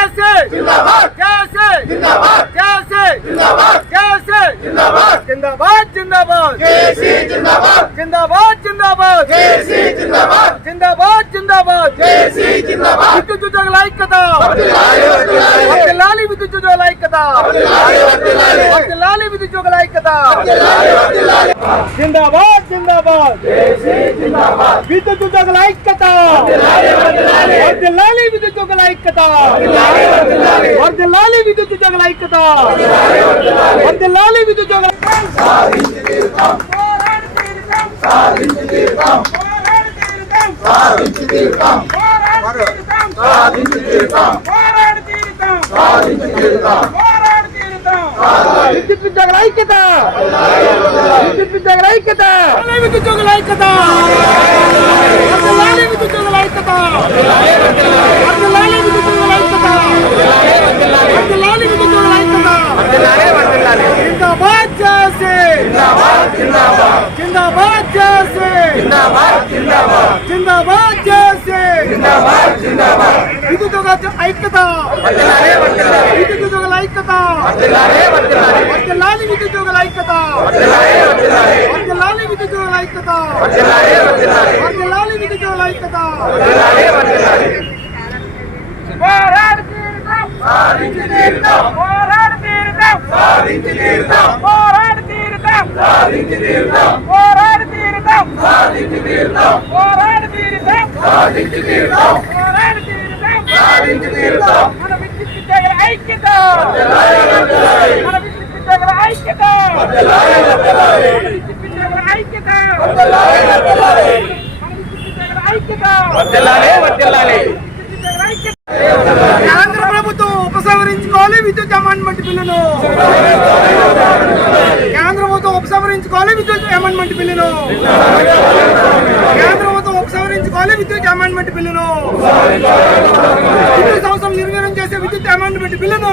జేసీ జిందాబాద్ జేసీ జిందాబాద్ జేసీ జిందాబాద్ జేసీ జిందాబాద్ జిందాబాద్ జిందాబాద్ జేసీ జిందాబాద్ జిందాబాద్ జిందాబాద్ జేసీ జిందాబాద్ జిందాబాద్ జిందాబాద్ జేసీ జిందాబాద్ విద్యుత్ ఉద్యోగుల ఐక్యత వర్ధిల్లాలి విద్యుత్ ఉద్యోగుల ఐక్యత వర్ధిల్లాలి విద్యుత్ ఉద్యోగుల ఐక్యత జిందాబాద్ జిందాబాద్ జేసీ జిందాబాద్ విద్యుత్ ఉద్యోగుల ఐక్యత వర్ధిల్లాలి విద్యుత్ ఉద్యోగుల ఐక్యత వర్ధిల్లాలి విద్యుత్ ఉద్యోగుల ఐక్యత వర్ధిల్లాలి విద్యుత్ ఉద్యోగుల సాధించి తీరుతాం సాధించి తీరుతాం సాధించి తీరుతాం సాధించి తీరుతాం సాధించి తీరుతాం విద్యుత్ ఉద్యోగుల ఐక్యత విద్యుత్ ఉద్యోగుల ఐక్యత విద్యుత్ ఉద్యోగుల ఐక్యత విద్యుత్ ఉద్యోగుల ఐక్యత విద్యుత్ ఉద్యోగుల ఐక్యత విద్యుత్ ఉద్యోగుల ఐక్యత జిందాబాద్ జేసీ జిందాబాద్ జిందాబాద్ జేసీ జిందాబాద్ జిందాబాద్ జిందాబాద్ జేసీ జిందాబాద్ జిందాబాద్ విద్యుత్ ఉద్యోగుల ఐక్యత విద్యుత్ ఉద్యోగుల ఐక్యత వర్ధిల్లాలి విద్యుత్ ఉద్యోగుల ఐక్యత వర్ధిల్లాలి విద్యుత్ ఉద్యోగుల ఐక్యత వర్ధిల్లాలి విద్యుత్ ఉద్యోగుల ఐక్యత పోరాడు తీరుతాం సాధించి తీరుతాం పోరాడు తీరుతాం సాధించి తీరుతాం పోరాడు తీరుతాం సాధించి తీరుతాం పోరాడు తీరుతాం సాధించి తీరుతాం పోరాడు తీరుతాం సాధించి తీరుతాం పోరాడు తీరుతాం సాధించి తీరుతాం మన విద్యుత్ ఉద్యోగుల ఐక్యత మన విద్యుత్ ఉద్యోగుల ఐక్యత విద్యుత్ ఉద్యోగుల ఐక్యత ఐక్యత వర్ధిల్లాలి కేంద్ర ప్రభుత్వం ఉపసంహరించుకోవాలి విద్యుత్ అమెండ్మెంట్ బిల్లును కేంద్ర ప్రభుత్వం ఉపసంహరించుకోవాలి విద్యుత్ అమెండ్మెంట్ బిల్లును కేంద్ర ప్రభుత్వం ఉపసంహరించుకోవాలి విద్యుత్ అమెండ్మెంట్ బిల్లును విద్యుత్ సంస్థలు నిర్వీర్యం చేసే విద్యుత్ అమెండ్మెంట్ బిల్లును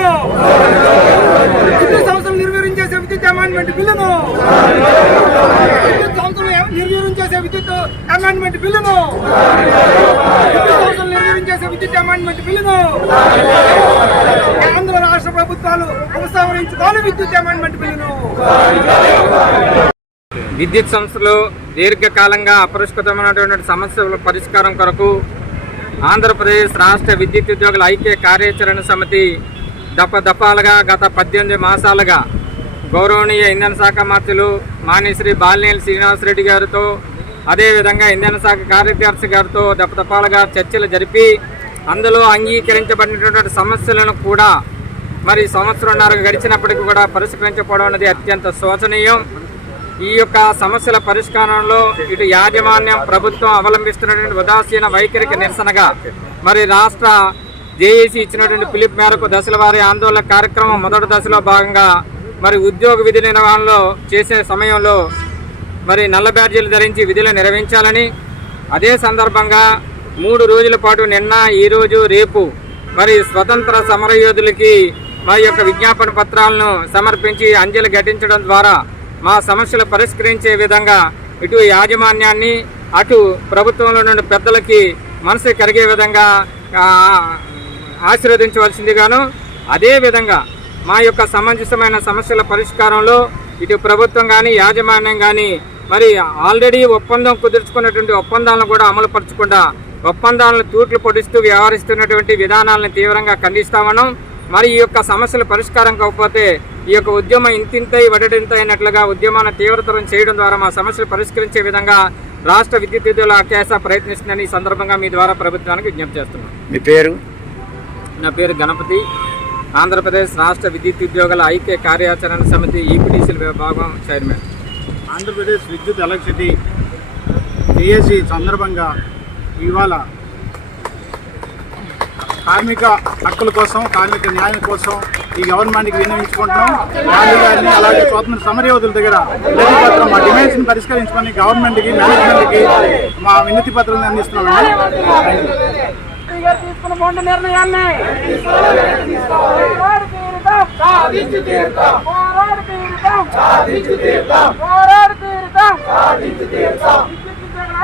విద్యుత్ సంస్థలు నిర్వీర్యం చేసే విద్యుత్ అమెండ్మెంట్ బిల్లును విద్యుత్ సంస్థలు నిర్వీర్యం చేసే విద్యుత్ అమెండ్మెంట్ బిల్లును విద్యుత్ సంస్థలు నిర్వీర్యం చేసే విద్యుత్ అమెండ్మెంట్ బిల్లును కేంద్ర రాష్ట్ర ప్రభుత్వాలు ఉపసంహరించుకోవాలి విద్యుత్ అమెండ్మెంట్ బిల్లును. విద్యుత్ సంస్థలు దీర్ఘకాలంగా అపరిష్కృతమైనటువంటి సమస్యల పరిష్కారం కొరకు ఆంధ్రప్రదేశ్ రాష్ట్ర విద్యుత్ ఉద్యోగుల ఐక్య కార్యాచరణ సమితి దఫాలుగా గత 18 మాసాలుగా గౌరవనీయ ఇంధన శాఖ మంత్రులు మాన్యశ్రీ బాలినేని శ్రీనివాసరెడ్డి గారితో అదేవిధంగా ఇంధన శాఖ కార్యదర్శి గారితో దఫాలుగా చర్చలు జరిపి అందులో అంగీకరించబడినటువంటి సమస్యలను కూడా మరి సంవత్సరంన్నర గడిచినప్పటికీ కూడా పరిష్కరించకపోవడం అనేది అత్యంత శోచనీయం. ఈ యొక్క సమస్యల పరిష్కారంలో ఇటు యాజమాన్యం ప్రభుత్వం అవలంబిస్తున్నటువంటి ఉదాసీన వైఖరికి నిరసనగా మరి రాష్ట్ర జేఏసీ ఇచ్చినటువంటి పిలుపు మేరకు దశల వారీ ఆందోళన కార్యక్రమం మొదటి దశలో భాగంగా మరి ఉద్యోగ విధి నిర్వహణలో చేసే సమయంలో మరి నల్ల బ్యాడ్జీలు ధరించి విధులు నిర్వహించాలని, అదే సందర్భంగా 3 రోజుల పాటు నిన్న, ఈరోజు, రేపు మరి స్వతంత్ర సమరయోధులకి మా యొక్క విజ్ఞాపన పత్రాలను సమర్పించి అంజలి ఘటించడం ద్వారా మా సమస్యలు పరిష్కరించే విధంగా ఇటు యాజమాన్యాన్ని అటు ప్రభుత్వంలో నుండి పెద్దలకి మనసు కరిగే విధంగా ఆశీర్వదించవలసిందిగాను, అదేవిధంగా మా యొక్క సమంజసమైన సమస్యల పరిష్కారంలో ఇటు ప్రభుత్వం కానీ యాజమాన్యం కానీ మరి ఆల్రెడీ ఒప్పందం కుదుర్చుకున్నటువంటి ఒప్పందాలను కూడా అమలుపరచకుండా ఒప్పందాలను తూట్లు పొడిస్తూ వ్యవహరిస్తున్నటువంటి విధానాలను తీవ్రంగా ఖండిస్తామన్నాం. మరి ఈ యొక్క సమస్యల పరిష్కారం కాకపోతే ఈ యొక్క ఉద్యమం ఇంతింతై వడడింత అయినట్లుగా ఉద్యమాన్ని తీవ్రతరం చేయడం ద్వారా మా సమస్యలు పరిష్కరించే విధంగా రాష్ట్ర విద్యుత్ ఉద్యోగుల ఐక్యత ప్రయత్నిస్తుందని ఈ సందర్భంగా మీ ద్వారా ప్రభుత్వానికి విజ్ఞప్తి చేస్తున్నాం. మీ పేరు? నా పేరు గణపతి, ఆంధ్రప్రదేశ్ రాష్ట్ర విద్యుత్ ఉద్యోగుల ఐక్య కార్యాచరణ సమితి ఈపీటీసీల విభాగం చైర్మన్. ఆంధ్రప్రదేశ్ విద్యుత్ ఎలక్ట్రిసిటీ జేఏసీ సందర్భంగా ఇవాళ కార్మిక హక్కుల కోసం, కార్మిక న్యాయం కోసం ఈ గవర్నమెంట్కి విన్నవించుకుంటున్నాం. గాంధీ గారిని అలాగే స్వాతంత్ర సమరయోధుల దగ్గర వినతి పత్రం, మా డిమాండ్స్ని పరిష్కరించుకొని గవర్నమెంట్కి, మేనేజ్మెంట్కి మా వినతి పత్రాలను అందిస్తున్నామండి. తీసుకున్న నిర్ణయాన్ని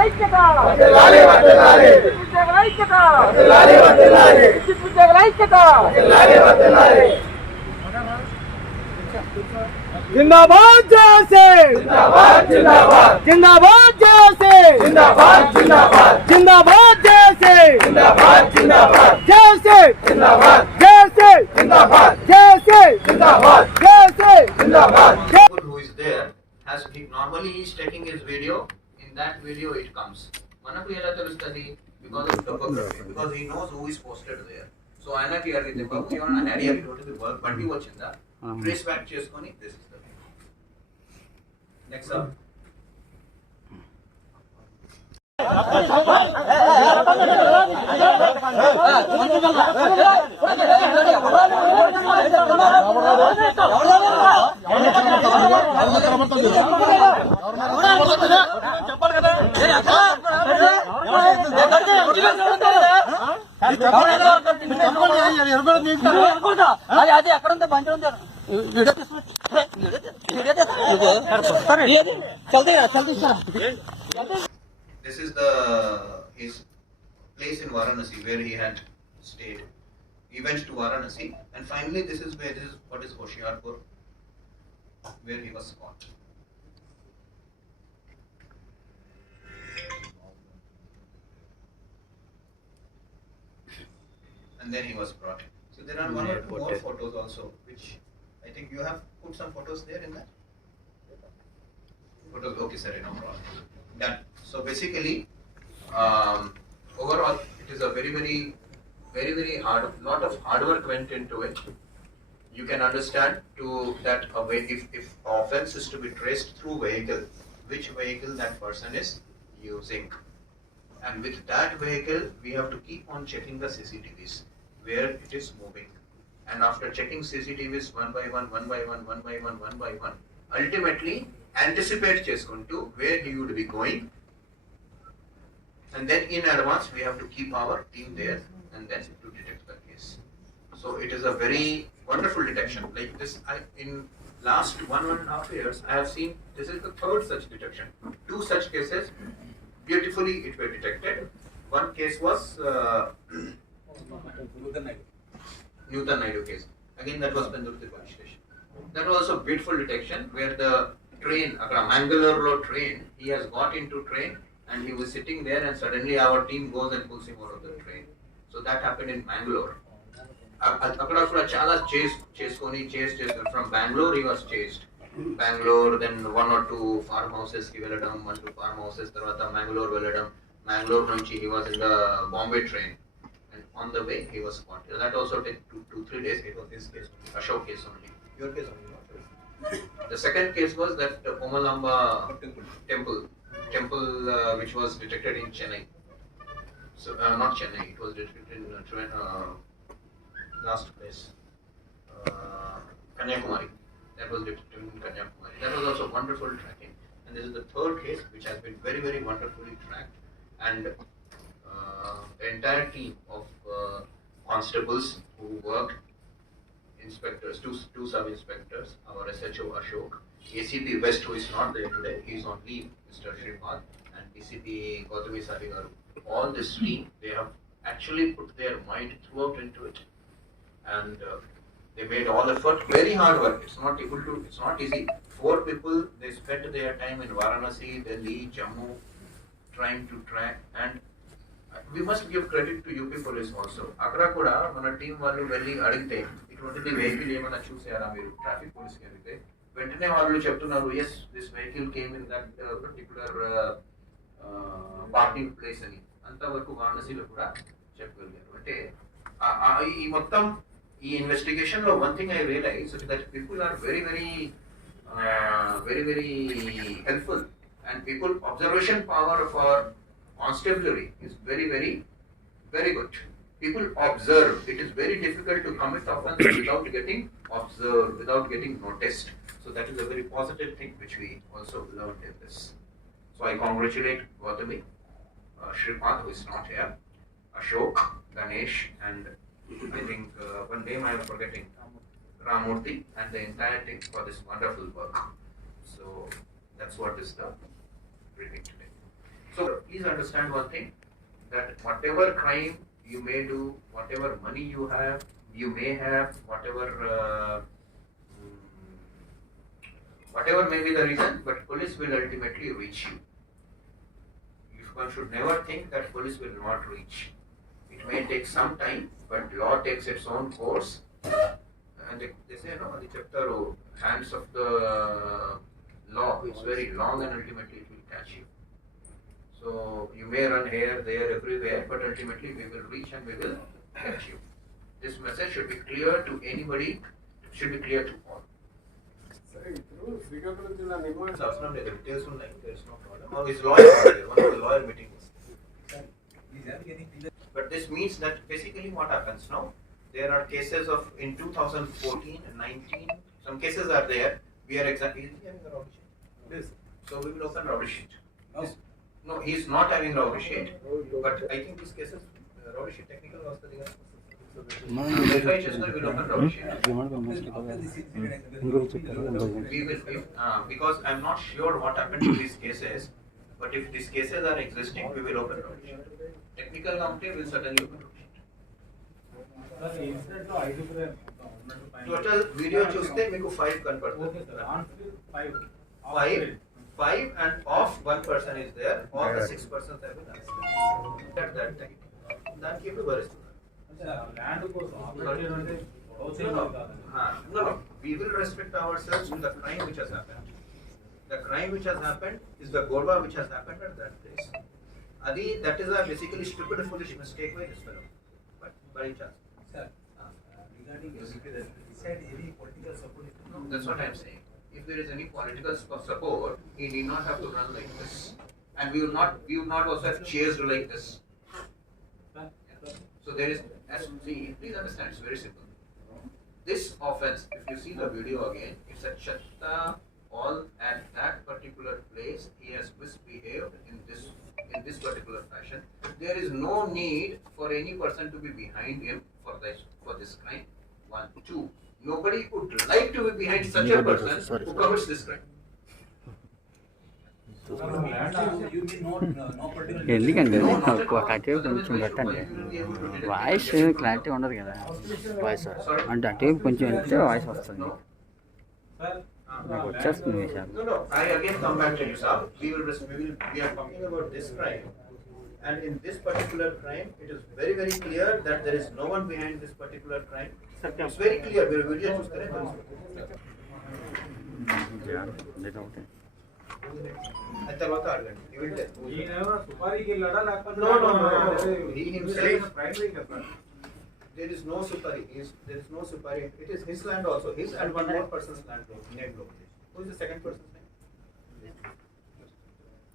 ఐక్యత ఐక్యత విద్యుత్ ఉద్యోగుల ఐక్యత జిందాబాద్ జేసీ జిందాబాద్ జేసీ జిందాబాద్ జేసీ జేసీ Who is there has normally he is taking his video. In that video it comes. Manaku ela telustadi because of topography, because he knows who is posted there. So aynaki adite babu evana area go to the work bandi vachinda trace back cheskoni this is the thing. Next up. అది ఎక్కడ ఉందో బండి ఉంది This is his place in Varanasi where he had stayed. He went to Varanasi and finally this is what is Hoshiarpur, where he was caught. And then he was brought. So there are one or two more photos also, which I think you have put some photos there in that. Photos, okay, sir, no problem. Done. So basically, overall, it is a very hard, lot of hard work went into it. You can understand that if offense is to be traced through vehicle, which vehicle that person is using, and with that vehicle, we have to keep on checking the CCTVs where it is moving, and after checking CCTVs one by one, ultimately anticipate cheskuntu where he would be going, and then in advance we have to keep our team there and then to detect the case. So it is a very wonderful detection. Like this, in last 1.5 years, I have seen this is the third such detection. 2 such cases beautifully it were detected. One case was Newton Naidu case. Again, that was Pendurthi police station. That was also beautiful detection where the train, Mangalore train, he has got into train and he was sitting there and suddenly our team goes and pulls him out of the train. So that happened in Mangalore. Chala chase from Bangalore he was chased. Bangalore, then 1 or 2 farmhouses ki veladam, 1 2 farmhouses tarvata Mangalore veladam. Mangalore nunchi he was in the Bombay train. And on the way he was caught. That also took 2-3 days. It was his case, Ashok case only. Your case only, not yours. The second case was that Komalamba temple which was detected in Chennai. So not Chennai, it was detected in last place, Kanyakumari. That was detected in Kanyakumari. That was also wonderful tracking. And this is the third case which has been very wonderfully tracked. And the entire team of constables who worked, inspectors, two sub-inspectors, our SHO Ashok, ACP West who is not there today, he is on leave, Mr. Shripad, and DCP Gautami Sarigaru. All this team, they have actually put their mind throughout into it, and they made all effort, very hard work. It's not easy. 4 people, they spent their time in Varanasi, Delhi, Jammu, trying to track, and we must give credit to UP police also. Akra kuda mana team vallu velli adigite itvanti vehicle emana chusara meeru traffic police ki adite ventane vallu cheptunnaru, yes, this vehicle came in that particular parking place ani anta varaku Varanasi lo kuda cheppagalaru. Ante ee mottam ee investigation lo one thing I realized that people are very helpful, and people observation power for constabulary is very good. People observe. It is very difficult to commit offense without getting observed, without getting noticed. So that is a very positive thing which we also learned in this. So I congratulate Gautami, Shripad who is not here, Ashok, Ganesh, and I think one name I am forgetting, Ramurthy, and the entire team for this wonderful work. So that's what is the briefing today. So please understand one thing, that whatever crime you may do, whatever money you may have, whatever may be the reason, but police will ultimately reach you. One should never think that police will not reach. It may take some time, but law takes its own course. And they say, no, the chapter hands of the law is very long and ultimately it will catch you. So you may run here, there, everywhere, but ultimately we will reach and we will catch you. This message should be clear to anybody, should be clear to all. There is no problem. Now his lawyer, one of the lawyer meetings. But this means that basically what happens now, there are cases of in 2014 and 19, some cases are there. We are exactly having a rubber sheet. Yes. So we will open rubber sheet. No, he is not having rubber sheet. But I think these cases, rubber sheet technical was the verify just will open rubber sheet. We will, because I am not sure what happened to these cases. But if these cases are existing, we will open rubber sheet. Technical company will certainly open rubber sheet. Total video చూస్తే మీకు 5 కనపడుతుంది. 5 and off 1 person is there. All the 6 persons have been arrested at that time. దానికి ఇప్పుడు భరిస్తున్నారు. No. We will restrict ourselves to the crime which has happened. The crime which has happened is the Gorba which has happened at that place. That is a basically stupid, foolish mistake by this fellow. But by chance. Sir, regarding he said any political support. No, that's what I am saying. If there is any political support, he need not have to run like this, and we would not also have chased like this. So there is, please understand, it's very simple. This offense, if you see the video again, it's a chatta. All at that particular place, he has misbehaved in this particular fashion. There is no need for any person to be behind him for this crime. 1, 2. Nobody would like to be behind such a person who commits this crime. ఎందుకండి అటేపు కొంచెం పెట్టండి voice clarity ఉండదు కదా వాయిస్ అంటే అటేపు కొంచెం వెళ్తే వాయిస్ వస్తుంది నాకు వచ్చేస్తుంది విషయాలు. No, I again come back to you, sir. We are talking about this crime, and in this particular crime, it is very, very clear that there is no one behind this particular crime. It's very clear. We will just he himself. There is no supari. There is no supari. It is his land also. His and one more person's land. Who is the second person's name?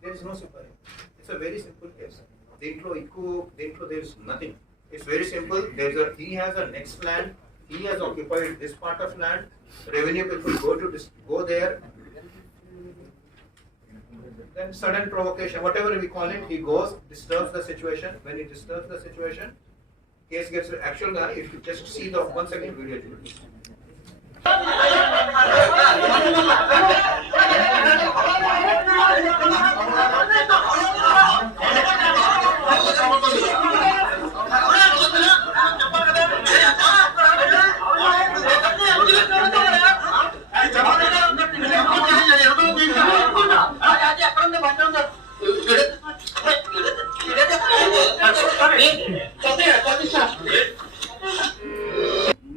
There is no supari. It's a very simple case. There is nothing. It's very simple. He has a next land. He has occupied this part of land. Revenue people go there. Then sudden provocation, whatever we call it, he goes, disturbs the situation. When he disturbs the situation, case gets actual guy. If you just see the once again video.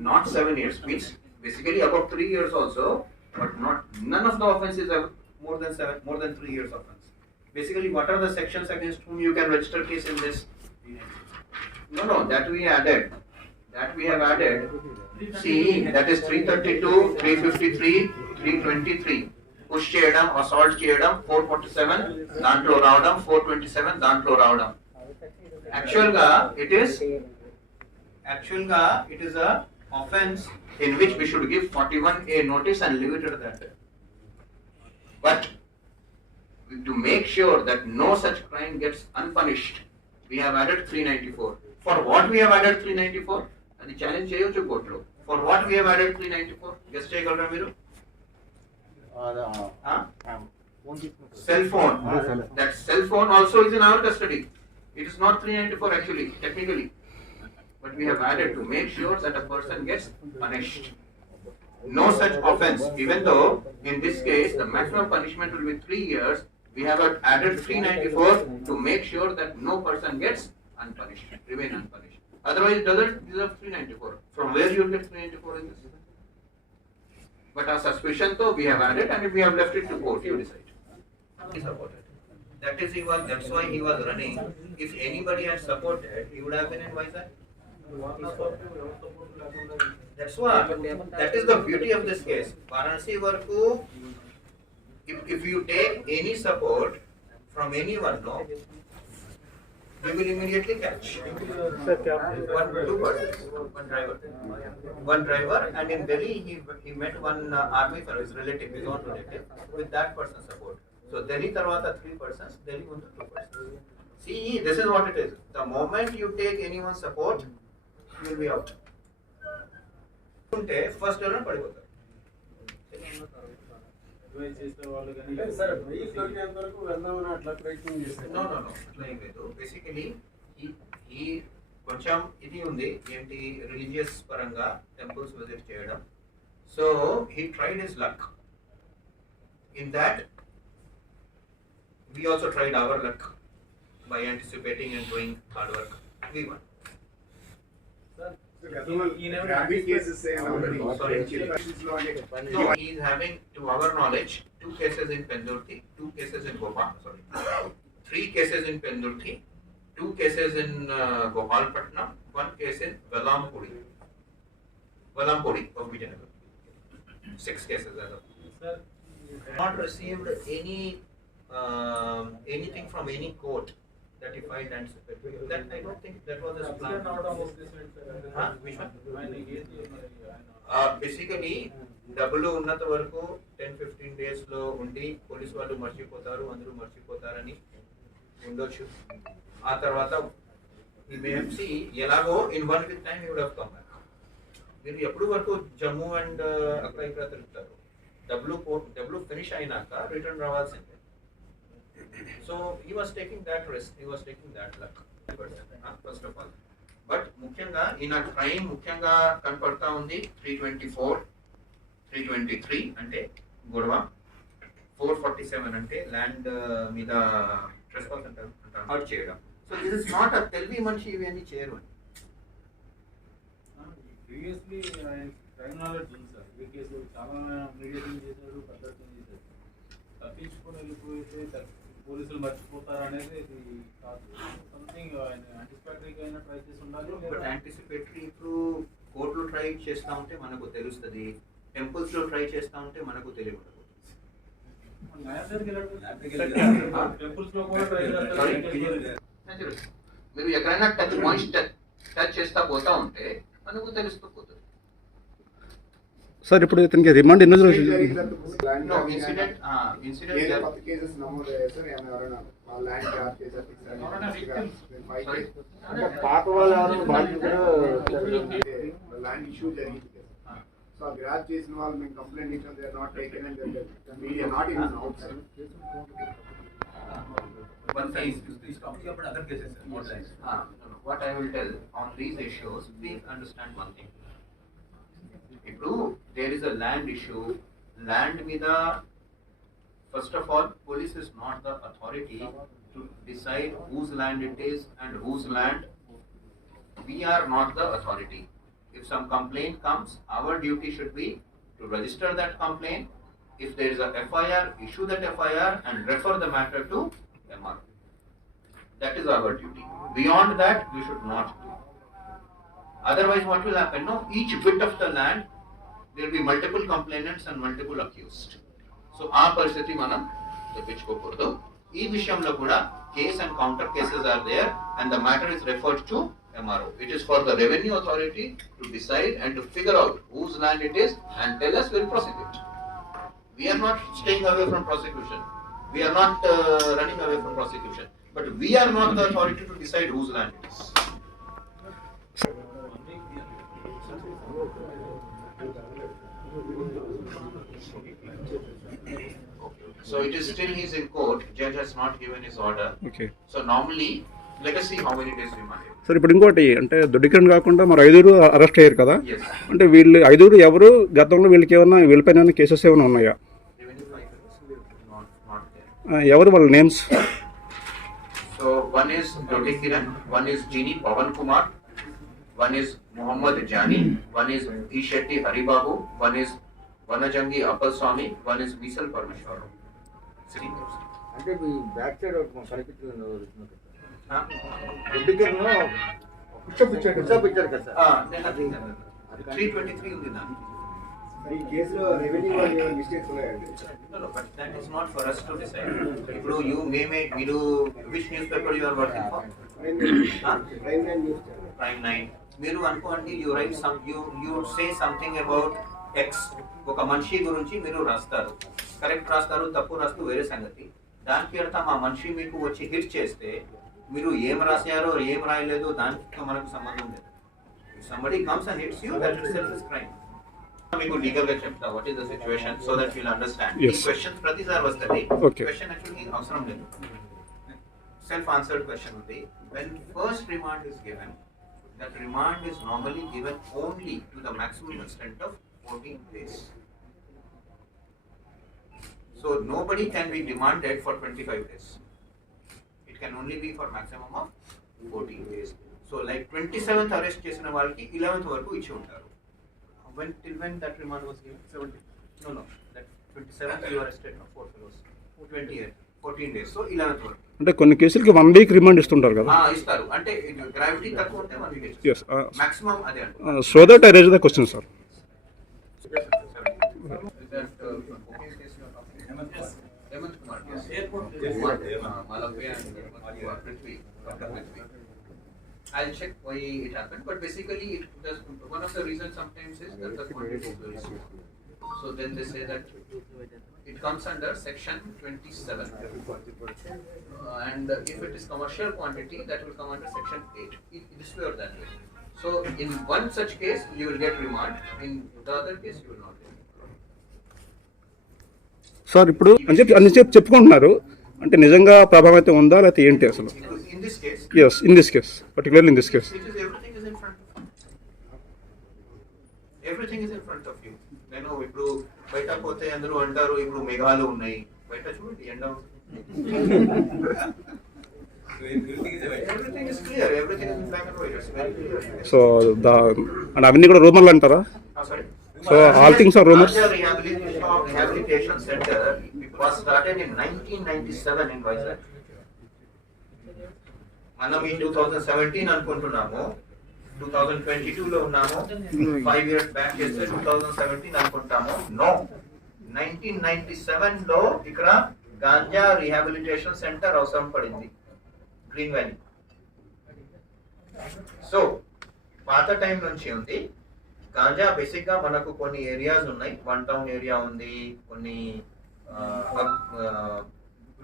Not 7 years, means basically about 3 years also, but none of the offences are more than 3 years offense. Basically, what are the sections against whom you can register case in this? No, that we added. See, that is 332, 353, 323. Push చేయడం, assault చేయడం, 447, దాంట్లో రావడం, 427, దాంట్లో రావడం. Actual ga it is a offense in which we should give 41A notice and leave it at that. But to make sure that no such crime gets unpunished, we have added 394. For what we have added 394? And the challenge cheyochu court lo. For what we have added 394? Guess cheyagalra meeru? Cell phone. That cell phone also is in our custody. It is not 394 actually, technically, but we have added to make sure that a person gets punished. No such offense, even though in this case the maximum punishment will be 3 years, we have added 394 to make sure that no person gets unpunished, remain unpunished. Otherwise it doesn't deserve 394. From where you will get 394 in this? But our suspicion though we have added, and we have left it to court, you decide. He supported. That's why he was running. If anybody had supported, he would have been in Vizag. That's what. That is the beauty of this case. Varanasi Varku, if you take any support from anyone, no, you will immediately catch. Two persons, one driver, and in Delhi he met one army fellow, his relative, his own relative, with that person's support. So Delhi tarvata 3 persons, Delhi undu 2 persons. See, this is what it is. The moment you take anyone's support, you will be out. First level padipotaru. No. Basically, he కొంచెం ఇది ఉంది ఏంటి రిలీజియస్ పరంగా temples visit చేయడం. So he tried his luck. In that, we also tried our luck by anticipating and doing hard work. We won. No, he is having, to our knowledge, 2 cases in Pendurthi, 2 cases in Gopal, 3 cases in Pendurthi, 2 cases in Gopalpatnam, 1 case in Valampuri of Vijayanagar. 6 cases as of. Sir, not received anything from any court that if I anticipate. That I don't think that was his plan. Which one? Basically, డబ్బులు ఉన్నంత వరకు 10-15 days లో ఉండి పోలీసు వాళ్ళు మర్చిపోతారు, అందరూ మర్చిపోతారని ఉండొచ్చు. ఆ తర్వాత ఈ మేఎంసీ ఎలాగో ఇన్ 1 week time he would have come back. మీరు ఎప్పుడు వరకు జమ్మూ అండ్ అక్కడ ఇక్కడ తిరుగుతారు, డబ్బులు ఫినిష్ అయినాక రిటర్న్ రావాల్సిందే. So he was taking that risk, he was taking that luck, first of all. But ముఖ్యంగా ఈయన క్రైమ్ ముఖ్యంగా కనపడతా ఉంది 324, 323 అంటే గొడవ, 447 అంటే ల్యాండ్ మీద ట్రెస్పాస్ అంటారు హర్ట్ చేయడం. So this is not a తెలివి మనిషి ఇవన్నీ చేయరు అని. ప్రీవియస్లీ క్రైమ్ నాలెడ్జ్ ఉంది సార్, ఈ కేసు చాలా మీడియేషన్ చేశారు, పద్ధతి చేశారు, తప్పించుకొని వెళ్ళిపోతే పోలీసులు మర్చిపోతారు అనేది ఇది కాదు. సంథింగ్ యాంటిసిపేటరీగా అయినా ట్రై చేసి ఉండాలి. బట్ యాంటిసిపేటరీ ఇప్పుడు కోర్టులో ట్రై చేస్తూ ఉంటే మనకు తెలుస్తుంది, టెంపుల్స్లో ట్రై చేస్తూ ఉంటే మనకు తెలియదు. మీరు ఎక్కడైనా టచ్ చేస్తా పోతా ఉంటే మనకు తెలుస్తూ పోతుంది. సార్ ఇప్పుడు ఇతనికి రిమాండ్ ఎన్ని రోజులు? పాత సో గ్రాప్ చేసిన వాళ్ళు మేము కంప్లైంట్ ఇచ్చాం, they are not taken and media not even outside. What I will tell on these issues, please understand one thing. If there is a land issue, land mida, first of all, police is not the authority to decide whose land it is and whose land. We are not the authority. If some complaint comes, our duty should be to register that complaint. If there is a FIR, issue that FIR and refer the matter to MR. That is our duty. Beyond that, we should not do. Otherwise, what will happen? No, each bit of the land, there will be multiple complainants and multiple accused. So, our పరిస్థితి మనం తెప్పించుకోకూడదు. ఈ విషయంలో కూడా case and counter cases are there, and the matter is referred to MRO. It is for the revenue authority to decide and to figure out whose land it is and tell us, we'll prosecute. We are not staying away from prosecution. We are not running away from prosecution. But we are not the authority to decide whose land it is. So it is still he's in court. Judge has not given his order. Okay. So normally Let us see how many days remand. Sir ఇప్పుడు ఇంకోటి అంటే దుడ్డికరణ కాకుండా మరి 5 అరెస్ట్ అయ్యారు కదా, Yes. అంటే వీళ్ళు 5 ఎవరు, గతంలో వీళ్ళకి ఏమన్నా వీళ్ళపైన కేసెస్ ఏమైనా ఉన్నాయా? Revenue 5 not there. ఎవరు వాళ్ళ names? So one is Dodikiran, one is Genie Pavan Kumar, one is Muhammad Jani, one is E. Shetty Haribabu, one is Vanajangi Appal Swami, one is Misal Parmeshwaram. అంటే మీ బ్యాక్ సైడ్ కనిపించింది పుషప్ ఇచ్చారు కదా సార్, 323 ఉంది దాన్ని. ఈ కేసులో రెవెన్యూ వాళ్ళు మిస్టేక్స్ ఉన్నాయండి. No, but that is not for us to decide. ఇప్పుడు మీరు which newspaper you are working for? Prime 9. మీరు అనుకోండి, you write some, you say something about X. ఒక మనిషి గురించి మీరు రాస్తారు, కరెక్ట్ రాస్తారు, తప్పు రాస్తూ వేరే సంగతి. దానికి అర్థం ఆ మనిషి మీకు వచ్చి హిట్ చేస్తే మీరు ఏం రాశారో ఏం రాయలేదో దానికి మనకు సంబంధం లేదు. Somebody comes and hits you, that itself is crime. మీకు లీగల్ గా చెప్తా what is the situation so that will understand. ఈ క్వశ్చన్ ప్రతిసారి వస్తుంది. క్వశ్చన్ యాక్చువల్లీ అవసరం లేదు, సెల్ఫ్ ఆన్సర్డ్ క్వశ్చన్ ఉంది. when first remand is given, that remand is normally given only to the maximum extent of 14 days. So nobody can be remanded for 25 days. It can only be for maximum of 14 days. So like 27th arrest చేసిన వాళ్ళకి 11th వరకు ఇచ్చి ఉంటారు. Till when that remand was given? 70. No. That 27th you arrested, no, 4 fellows. 28, 14 days. So 11th వరకు. అంటే కొన్ని కేసులకి 1 week remand ఇస్తుంటారు కదా? ఇస్తారు. అంటే గ్రావిటీ తక్కువ ఉంటే 1 వీక్. yes maximum అదే అంటే. so that I raise the question sir. Hemant Kumar, yes. Airport. Malapya and Prithvi. I'll check why it happened, but basically one of the reasons sometimes is that the quantity is very small. So then they say that it comes under section 27, and if it is commercial quantity, that will come under section 8. This way or that way. So in one such case you will get remand, in the other case you will not get. Sir ఇప్పుడు అన్ని చెప్పుకుంటున్నారు, అంటే నిజంగా ప్రభావితం ఉందా లేకపోతే ఏంటి అసలు? In this case, yes, in this case, particularly in this case, it is everything is in front of you. Everything is in front of you. నేను ఇప్పుడు బయట పోతే అందరూ అంటారు ఇప్పుడు మేఘాలు ఉన్నాయి, బయట చూడండి ఎండ. Everything is clear, everything is in black and white. It's very clear. So and అవన్నీ కూడా రూమర్లు అంటారా? Sorry. So all things are rumors. Rehabilitation Center was started in 1997 in Vizag. మనం ఈ 2017 అనుకుంటున్నాము, 2022 లో ఉన్నాము, 5 years బ్యాక్ చేస్తే 2017 అనుకుంటాము. నో, 1997 లో ఇక్కడ గాంజా రీహాబిలిటేషన్ సెంటర్ అవసరం పడింది గ్రీన్ వ్యాలీ. సో పాత టైం నుంచి ఉంది గాంజా. బేసిక్ గా మనకు కొన్ని ఏరియాస్ ఉన్నాయి, 1 టౌన్ ఏరియా ఉంది, కొన్ని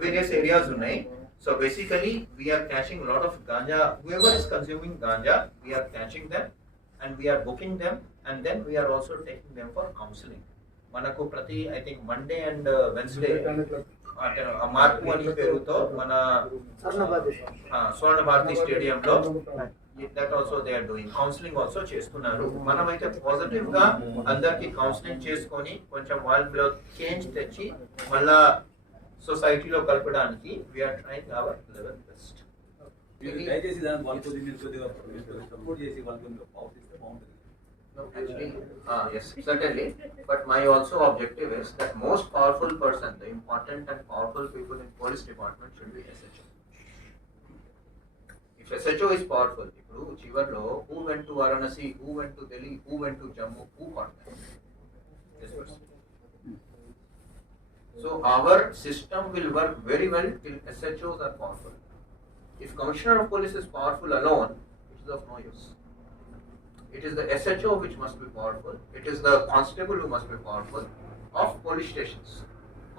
వేరియస్ ఏరియాస్ ఉన్నాయి. So basically we are catching a lot of ganja. Whoever is consuming ganja, we are catching them and we are booking them, and then we are also taking them for counseling. Manaku prati I think Monday and Wednesday మార్పు అని పేరుతో మన స్వర్ణ భారతి స్టేడియం లో that also they are doing counseling also చేస్తున్నారు. మనమైతే పాజిటివ్ గా అందరికి కౌన్సిలింగ్ చేసుకొని కొంచెం వాళ్ళలో చేంజ్ తెచ్చి మళ్ళా సొసైటీలో కలపడానికి we are trying our level best. దయచేసి దాని వాళ్ళకు కొద్దిగా సపోర్ట్ చేసి వాళ్ళకు ఆఫీస్ బాగుంటుంది. Actually, yes, certainly. But my also objective is that most powerful person, the important and powerful people in police department should be SHO. If SHO is powerful, ఇప్పుడు చివర్లో who went to Varanasi, who went to Delhi, who went to Jammu, who got that? This person. So our system will work very well till SHOs are powerful. If Commissioner of Police is powerful alone, it is of no use. It is the SHO which must be powerful. It is the constable who must be powerful of police stations.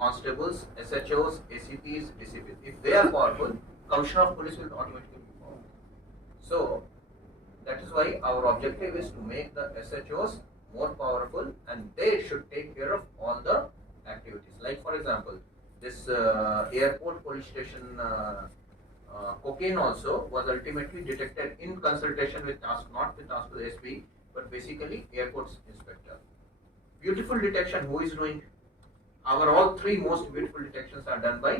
Constables, SHOs, ACPs, DCPs. If they are powerful, Commissioner of Police will automatically be powerful. So that is why our objective is to make the SHOs more powerful, and they should take care of all the activities. Like for example, this airport police station cocaine also was ultimately detected in consultation with task, not with task with SP, but basically airports inspector. Beautiful detection. Who is doing? Our all three most beautiful detections are done by.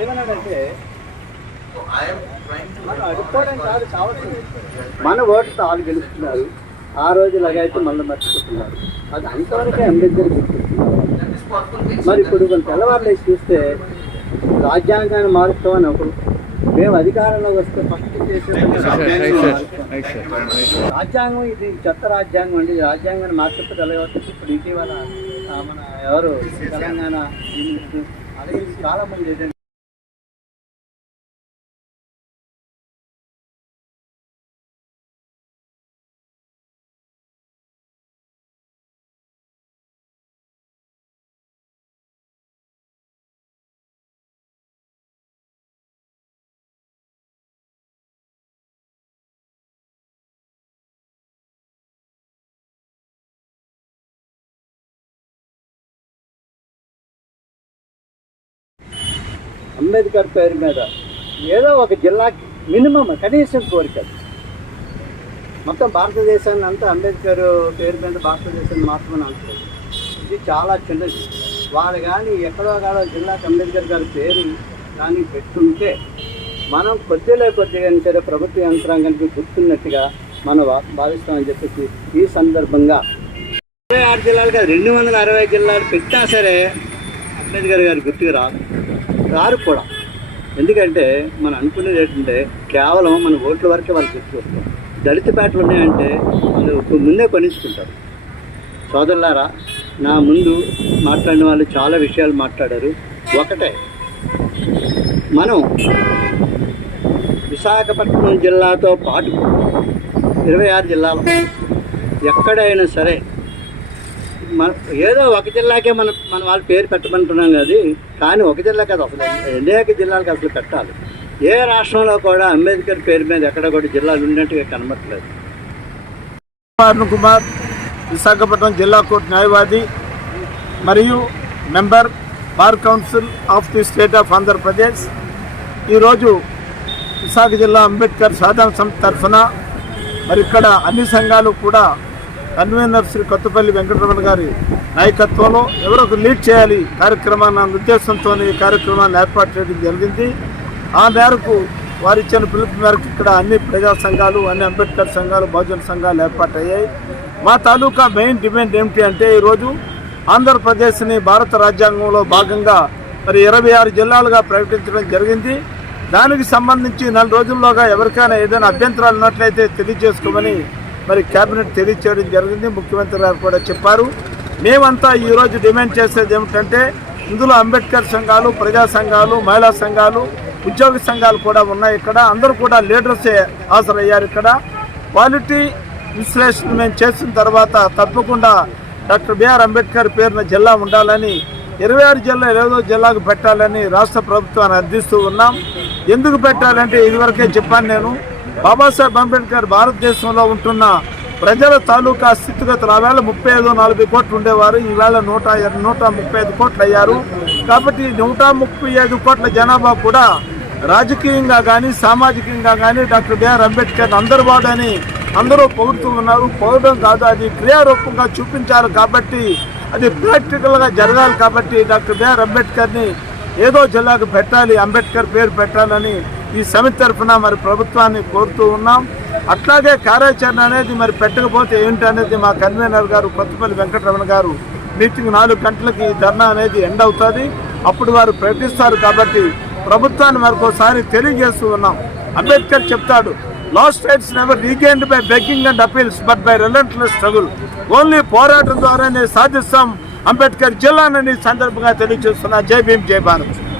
ఏమన్నాడంటే So I am trying to. మనం అడుక్కోవడం కాదు కావాల్సింది, మన ఓటుతో వాళ్ళు గెలుస్తున్నారు. ఆ రోజు లగాయితే మళ్ళీ మర్చిపోతున్నారు. అది అంతవరకే అంబేద్కర్ గుర్తిస్తున్నారు. That is possible. మరి ఇప్పుడు కొన్ని తెల్లవారులు చూస్తే రాజ్యాంగాన్ని మారుస్తామని ఒకరు, మేము అధికారంలో వస్తే ఫస్ట్ చేసే రాజ్యాంగం ఇది చెత్త రాజ్యాంగం అండి. రాజ్యాంగాన్ని మార్చకపోతే ఎలా వస్తుంది? ఇప్పుడు ఇటీవల మన ఎవరు తెలంగాణ అలాగే చాలా మంది ఏదంటే అంబేద్కర్ పేరు మీద ఏదో ఒక జిల్లాకి మినిమం కనీసం కోరిక. మొత్తం భారతదేశాన్ని అంతా అంబేద్కర్ పేరు మీద భారతదేశాన్ని మాత్రమే అనుకోలేదు. ఇది చాలా చిన్నది. వాళ్ళు కానీ ఎక్కడో కాడో జిల్లాకి అంబేద్కర్ గారి పేరు కానీ పెట్టుకుంటే మనం కొద్దిగా సరే ప్రభుత్వ యంత్రాంగానికి గుర్తున్నట్టుగా మనం భావిస్తామని చెప్పేసి ఈ సందర్భంగా 26 జిల్లాలు కాదు 260 జిల్లాలు పెట్టినా సరే అంబేద్కర్ గారి గుర్తుకు రారు కూడా. ఎందుకంటే మనం అనుకునేది ఏంటంటే కేవలం మన ఓట్ల వరకే వాళ్ళు గుర్తు వస్తారు. దళిత పేటలు ఉన్నాయంటే వాళ్ళు ముందే కొనిసుకుంటారు. సోదరులారా, నా ముందు మాట్లాడిన వాళ్ళు చాలా విషయాలు మాట్లాడారు. ఒకటే, మనం విశాఖపట్నం జిల్లాతో పాటు 26 జిల్లాలు ఎక్కడైనా సరే ఏదో ఒక జిల్లాకే మన వాళ్ళ పేరు పెట్టమంటున్నాం కదా. కానీ ఒక జిల్లా కాదు, అసలు అనేక జిల్లాలకు అసలు పెట్టాలి. ఏ రాష్ట్రంలో కూడా అంబేద్కర్ పేరు మీద ఎక్కడ కూడా జిల్లాలు ఉన్నట్టుగా కనబడట్లేదు. కుమార్, విశాఖపట్నం జిల్లా కోర్టు న్యాయవాది మరియు member bar council of the state of Andhra Pradesh. ఈరోజు విశాఖ జిల్లా అంబేద్కర్ సాధన సంస్థ తరఫున మరి ఇక్కడ అన్ని సంఘాలు కూడా కన్వీనర్ శ్రీ కొత్తపల్లి వెంకటరమణ గారి నాయకత్వంలో ఎవరో లీడ్ చేయాలి కార్యక్రమాన్ని అన్న ఉద్దేశంతో ఈ కార్యక్రమాన్ని ఏర్పాటు చేయడం జరిగింది. ఆ మేరకు వారు ఇచ్చిన పిలుపు మేరకు ఇక్కడ అన్ని ప్రజా సంఘాలు, అన్ని అంబేద్కర్ సంఘాలు, బహుజన సంఘాలు ఏర్పాటయ్యాయి. మా తాలూకా మెయిన్ డిమాండ్ ఏమిటి అంటే ఈరోజు ఆంధ్రప్రదేశ్ని భారత రాజ్యాంగంలో భాగంగా మరి 26 జిల్లాలుగా ప్రకటించడం జరిగింది. దానికి సంబంధించి 4 రోజుల్లోగా ఎవరికైనా ఏదైనా అభ్యంతరాలు ఉన్నట్లయితే తెలియజేసుకోమని మరి కేబినెట్ తెలియచేయడం జరిగింది. ముఖ్యమంత్రి గారు కూడా చెప్పారు. మేమంతా ఈరోజు డిమాండ్ చేసేది ఏమిటంటే ఇందులో అంబేద్కర్ సంఘాలు, ప్రజా సంఘాలు, మహిళా సంఘాలు, ఉద్యోగ సంఘాలు కూడా ఉన్నాయి. ఇక్కడ అందరూ కూడా లీడర్సే హాజరయ్యారు. ఇక్కడ క్వాలిటీ విశ్లేషణ మేము చేసిన తర్వాత తప్పకుండా డాక్టర్ బిఆర్ అంబేద్కర్ పేరున జిల్లా ఉండాలని, 26 జిల్లా ఏదో జిల్లాకు పెట్టాలని రాష్ట్ర ప్రభుత్వాన్ని అర్థిస్తూ ఉన్నాం. ఎందుకు పెట్టాలంటే ఇదివరకే చెప్పాను నేను, బాబాసాహెబ్ అంబేద్కర్ భారతదేశంలో ఉంటున్న ప్రజల తాలూకా స్థితిగతులు ఆవేళ 35-40 కోట్లు ఉండేవారు. ఈవేళ 135 కోట్లు అయ్యారు. కాబట్టి 135 కోట్ల జనాభా కూడా రాజకీయంగా కానీ సామాజికంగా కానీ డాక్టర్ బిఆర్ అంబేద్కర్ అందరు వాడని అందరూ పొగుడుతూ ఉన్నారు. పొగడం కాదు, అది క్రియారూపంగా చూపించారు. కాబట్టి అది ప్రాక్టికల్గా జరగాలి. కాబట్టి డాక్టర్ బిఆర్ అంబేద్కర్ని ఏదో జిల్లాకు పెట్టాలి, అంబేద్కర్ పేరు పెట్టాలని ఈ సమితి తరఫున మరి ప్రభుత్వాన్ని కోరుతూ ఉన్నాం. అట్లాగే కార్యాచరణ అనేది మరి పెట్టకపోతే ఏంటి అనేది మా కన్వీనర్ గారు కొత్తపల్లి వెంకటరమణ గారు మీటింగ్ 4 గంటలకి ధర్నా అనేది ఎండ్ అవుతుంది. అప్పుడు వారు ప్రకటిస్తారు. కాబట్టి ప్రభుత్వాన్ని మరొకసారి తెలియజేస్తూ ఉన్నాం. అంబేద్కర్ చెప్తాడు, last rights never regained by begging and appeals but by relentless struggle. Only పోరాటం ద్వారానే సాధిస్తాం అంబేద్కర్ జిల్లానని సందర్భంగా తెలియజేస్తున్నా. జై భీమ్, జై భారత్.